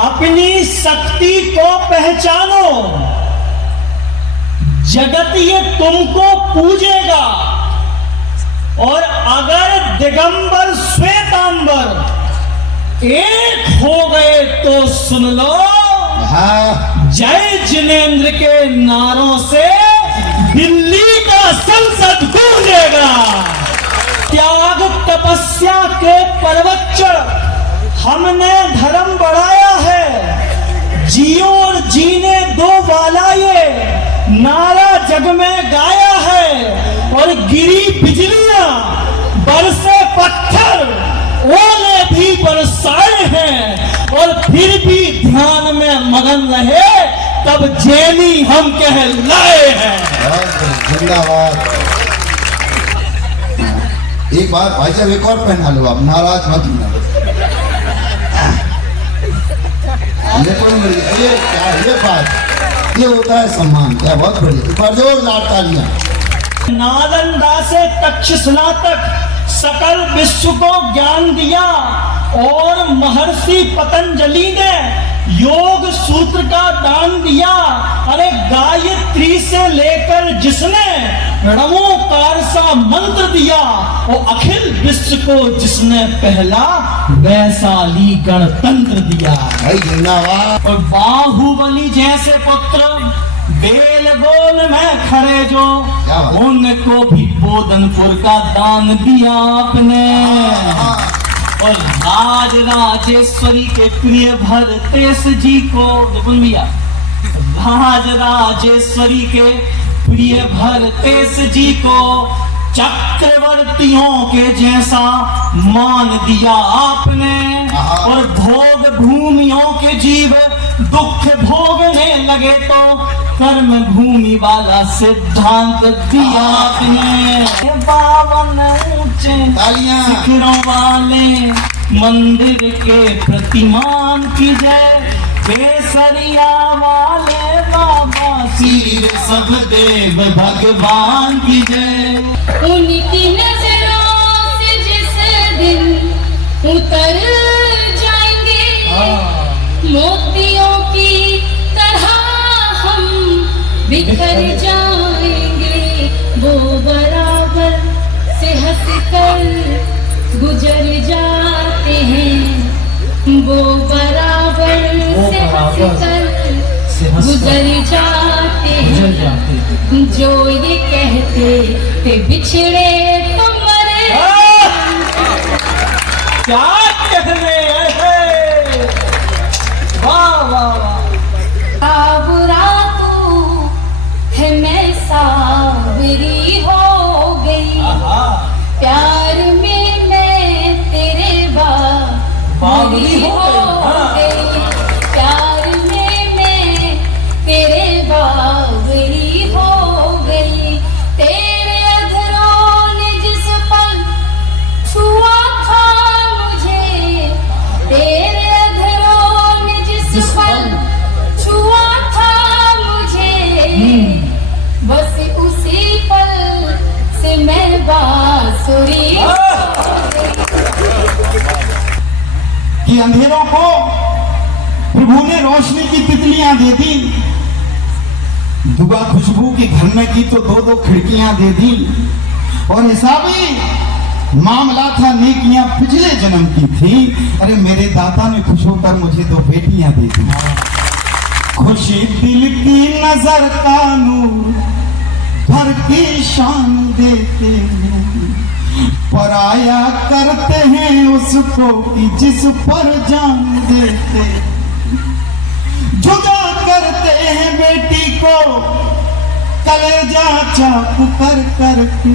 अपनी शक्ति को पहचानो। जगत ये तुमको पूजेगा और अगर दिगंबर श्वेतांबर एक हो गए तो सुन लो, जय जिनेंद्र के नारों से दिल्ली का संसद गूंजेगा। त्याग तपस्या के पर्वत चढ़ हमने धर्म बढ़ाया है। जियो और जीने दो वाला ये नारा जग में गाया है। और गिरी बिजलियां बरसे पत्थर ओले भी बरसाए हैं और फिर भी ध्यान में मगन रहे तब जैनी हम कहलाए हैं। जिंदाबाद। एक बार भाई साहब एक और पहना लो, आप नाराज मत होना। ये क्या ये बात, ये होता है सम्मान। क्या बहुत बढ़िया, पर जोरदार तालियां। नालंदा से तक्षशिला तक सकल विश्व को ज्ञान दिया और महर्षि पतंजलि ने योग सूत्र का दान दिया। अरे गायत्री से लेकर जिसने णवोकार सा मंत्र दिया, वो अखिल विश्व को जिसने पहला वैशाली गणतंत्र दिया। जिंदाबाद। और बाहुबली जैसे पुत्र बेल बोल में खड़े जो, उनको भी बोधनपुर का दान दिया आपने। और राज राजेश्वरी के प्रिय भरतेश जी को, भैया राज राजेश्वरी के प्रिय भरतेश जी को चक्रवर्तियों के जैसा मान दिया आपने। और भोग भूमियों के जीव दुख भोगने लगे तो कर्म भूमि वाला सिद्धांत दिया आपने। बावन ऊंचे शिखरों वाले मंदिर के प्रतिमान की जय, केसरिया वाले बाबा सिर सब देव भगवान की जय। उनकी नजरों से जिस दिन उतर जाएंगे, मोतियों की तरह हम बिखर जाएंगे। वो बराबर से हंस कर गुजर जाते हैं, वो बराबर से हंस कर गुजर जाते हैं। जो ये कहते थे बिछड़े तो मरे, क्या कहने हैं। वाह वाह वाह। बुरा तू है मैं सावरी हो गई, प्यार में मैं तेरे बावरी हो गई। प्यार में मैं तेरे बावरी हो गई। तेरे अधरों ने जिस पल छुआ था मुझे, तेरे अधरों ने जिस पल छुआ था मुझे, बस उसी पल से मैं बांसुरी कि अंधेरों को प्रभु ने रोशनी की तितलियां दे दी। दुआ खुशबू के घर में की तो दो दो खिड़कियां दे दी। और हिसाबी मामला था, नेकियां पिछले जन्म की थी। अरे मेरे दाता ने खुश होकर मुझे दो बेटियां दे दी। खुशी दिल की नजर का नूर भर की शान देते हैं, पराया करते हैं उसको कि जिस पर जान देते। जुदा करते हैं बेटी को कलेजा चाक कर करके,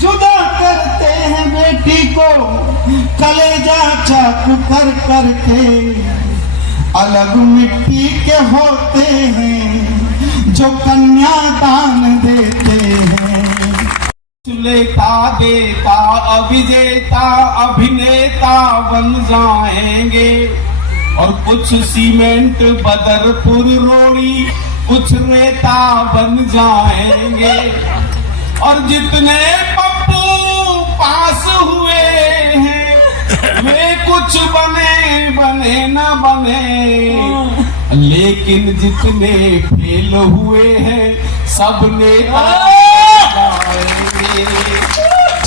जुदा करते हैं बेटी को कलेजा चाक कर करके। अलग मिट्टी के होते हैं जो कन्यादान देते हैं। लेता देता अभिजेता अभिनेता बन जाएंगे। और कुछ सीमेंट बदरपुर रोड़ी, कुछ रेता बन जाएंगे। और जितने पप्पू पास हुए हैं वे कुछ बने बने न बने, लेकिन जितने फेल हुए हैं सब नेता जाएंगे।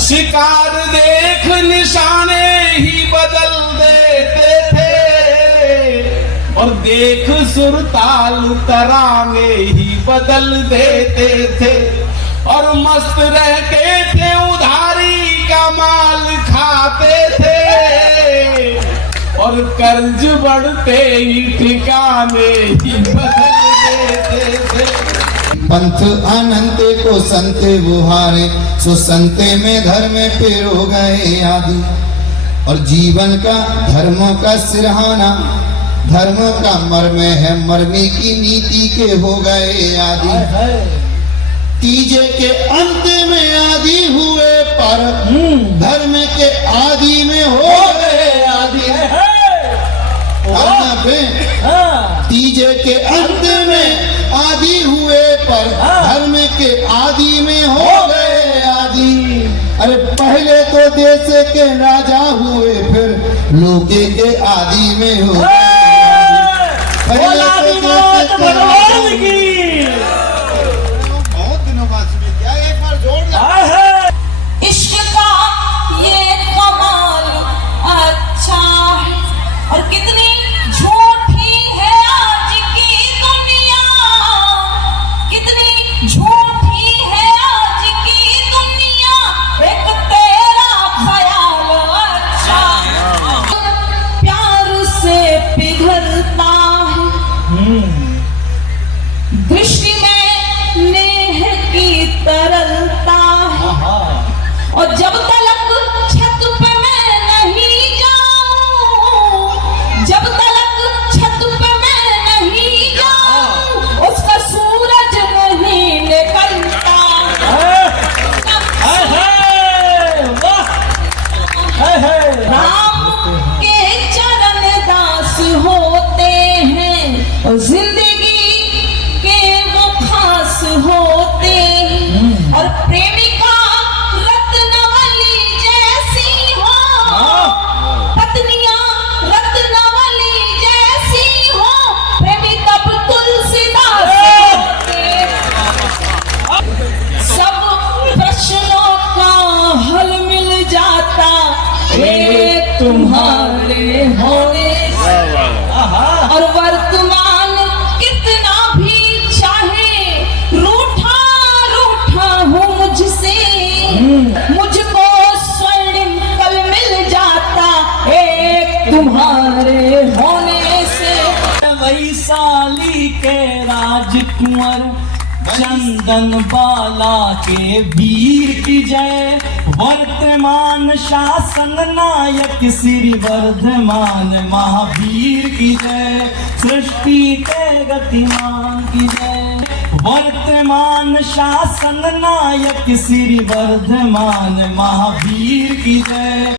शिकार देख निशाने ही बदल देते थे, और देख सुरताल तराने ही बदल देते थे, और मस्त रहते थे उधारी का माल खाते थे, और कर्ज बढ़ते ही ठिकाने ही बदल देते थे। पंथ अनंत को संत बुहारे, सो संते में धर्म पेरो गए आदि। और जीवन का धर्मों का सिरहाना, धर्म का मर्म है मर्मी की नीति के हो गए आदि। तीजे के अंत में आदि हुए पर, धर्म के आदि में हो गए आदि। तीजे के अंत में आदि हुए पर, धर्म के आदि में हो गए आदि। अरे पहले तो देश के राजा हुए, फिर लोके के आदि में हो गए आदि। पहले तो देश के भगवान की बहुत दिनों बाद सुने क्या, एक बार जोड़ इश्क का ये कमाल अच्छा है, और कितनी झूठी है आज की दुनिया, कितनी झूठी है आज की दुनिया। एक तेरा ख्याल अच्छा प्यार से पिघलता है, दृष्टि में नेह की तरलता है, और जब तलक छत पे मैं नहीं जाऊं, जब तलक छत पे मैं नहीं जाऊं, उसका सूरज नहीं निकलता। राम के चरण दास होते हैं, और जिंदगी के वो खास होते हैं, और प्रेमिका रत्नवली जैसी हो, पत्नियां रत्नवली जैसी हो, प्रेमी तब तुलसीदास होते। सब प्रश्नों का हल मिल जाता एक तुम्हारे होने से, और वर्तमान कितना भी चाहे रूठा रूठा हूँ मुझसे, मुझको स्वर्णिम कल मिल जाता एक तुम्हारे होने से। वैशाली के राजकुंवर चंदन बाला के वीर की जय, वर्तमान शासन नायक श्री वर्धमान महावीर की जय, सृष्टि के गतिमान की जय, वर्तमान शासन नायक श्री वर्धमान महावीर की जय।